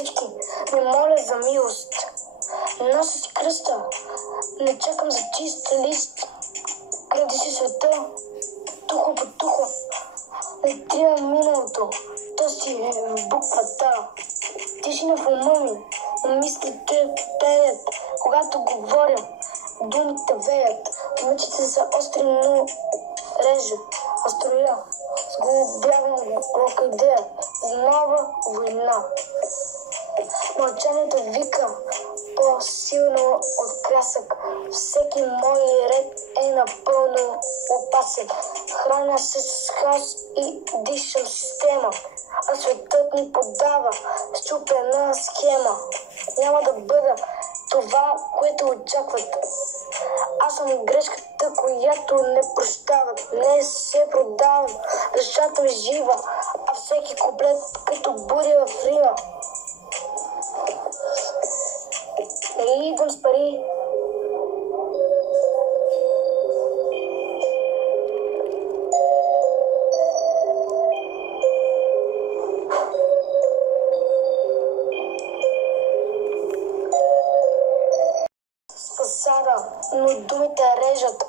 всички, не моля за милост. Нося си кръста, не чакам за чист лист. Гради си света, тухо по тухо. Не трябва миналото, то си е в буквата. Тишина в ума ми, мислите пеят. Когато говоря, думите веят. Мъчите са остри, но режат. А строя с глобявам лока идея за нова война. Мълчанието вика по-силно от крясък. Всеки мой ред е напълно опасен. Храня се с хаос и дишам система. А светът ни подава счупена схема. Няма да бъда това, което очакват. Аз съм грешката, която не прощават. Не се продавам, душата ми жива, а всеки куплет като буря в рима. Не идвам с пари. С фасада, но думите режат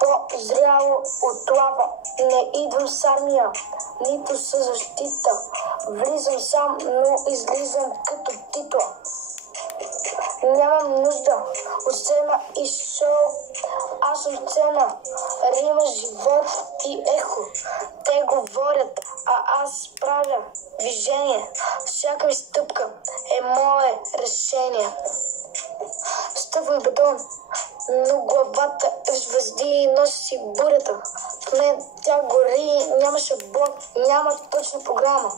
по-зряло от лава. Не идвам с армия, нито с защита. Влизам сам, но излизам като титла. Нямам нужда от сцена и шоу. Аз съм сцена, рима, живот и ехо. Те говорят, а аз правя движение. Всяка ми стъпка е мое решение. Стъпвам бетон, но главата е в звезди и носи си бурята. В мен тя гори, нямаше блок, няма точна програма.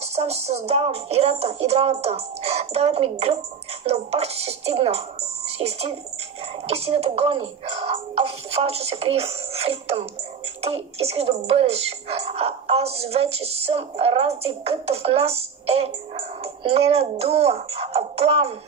Сам си създавам играта и драмата. Дават ми гръб, но пак ще стигна. Истината гони, а фалшо се крие в ритъм. Ти искаш да бъдеш, а аз вече съм. Разликата в нас е не на дума, а план.